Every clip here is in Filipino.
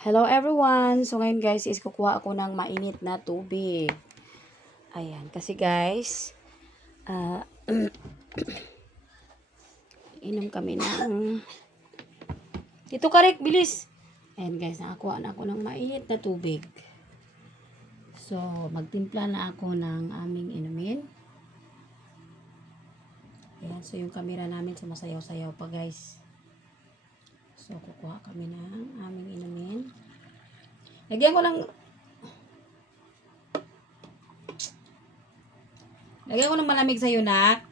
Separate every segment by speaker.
Speaker 1: Hello everyone! So ngayon guys is kukuha ako ng mainit na tubig. Ayan. Kasi guys, ah inom kami ng... Dito ka Rick, bilis! Ayan guys, nakakuha na ako ng mainit na tubig. So, magtimpla na ako ng aming inumin. Ayan, so yung camera namin sumasayaw-sayaw pa guys. So, kukuha kami ng aming inumin. Lagyan ko lang... Lagyan ko ng malamig sa'yo, nak.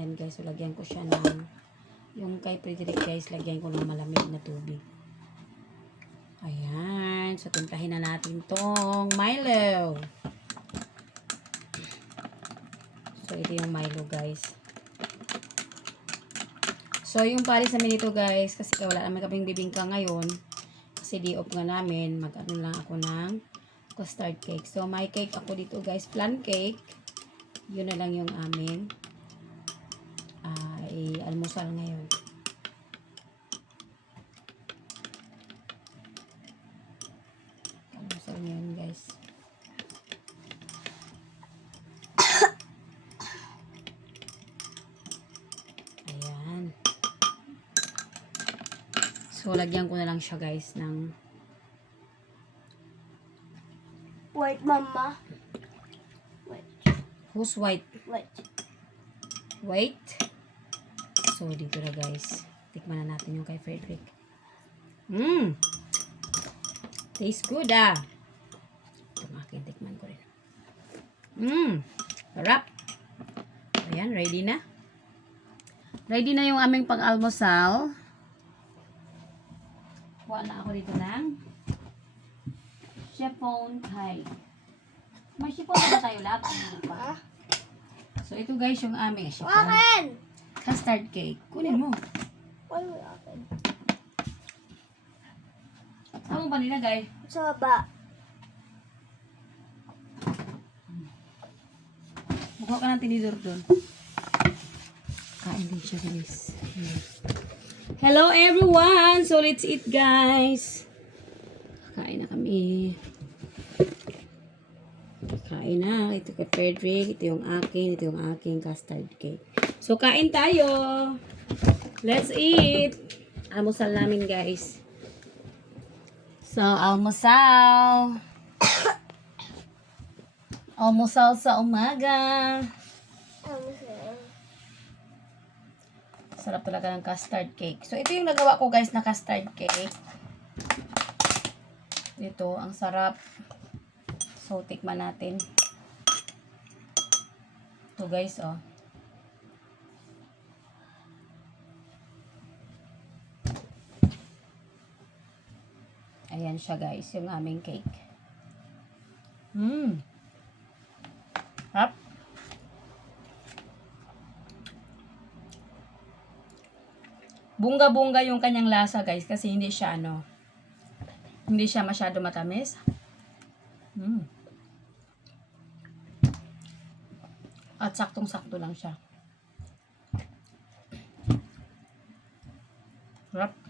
Speaker 1: Yan guys, so lagyan ko siya ng... Yung kay Frederick guys, lagyan ko ng malamig na tubig. Ayan. So, timplahin na natin tong Milo. So, ito yung Milo guys. So, yung palis namin ito guys, kasi wala naman kaming bibingka ngayon. Kasi di off nga namin, mag-ano lang ako ng custard cake. So, may cake ako dito guys, plan cake. Yun na lang yung amin. Ay, almusal ngayon. Almusal ngayon guys. Ayan. So, lagyan ko na lang siya guys ng
Speaker 2: Wait, mama. Wait,
Speaker 1: who's white?
Speaker 2: wait.
Speaker 1: Wait. So, dito na guys. Tikman na natin yung kay Frederick. Mmm. Tastes good ah. Ito nga akin, tikman ko rin. Mmm. Sarap. Ayan, ready na. Ready na yung aming pang-almusal. Kuha na ako dito ng chiffon cake. May chiffon na ba tayo lap? Pa. So, ito guys yung aming chiffon.
Speaker 2: Akin!
Speaker 1: Custard cake. Kunin mo.
Speaker 2: Why akin?
Speaker 1: Saan mo ba nilagay?
Speaker 2: Sa baba.
Speaker 1: Mukha ka ng tinidor doon. Kain din siya guys. Ayan. Hello everyone! So let's eat guys. Kain na kami. Kain na. Ito kay Frederick. Ito yung akin. Ito yung aking custard cake. So kain tayo. Let's eat. Almusal namin guys. So almusal. Almusal sa umaga.
Speaker 2: Ano sa'yo?
Speaker 1: Sarap talaga ng custard cake. So, ito yung nagawa ko guys na custard cake. Ito, ang sarap. So, tikman natin. Ito guys, oh. Ayan siya guys, yung aming cake. Mmm. Sarap. bunga-bunga yung kanyang lasa guys kasi hindi siya ano hindi siya masyado matamis mm. at saktong sakto lang siya Rap.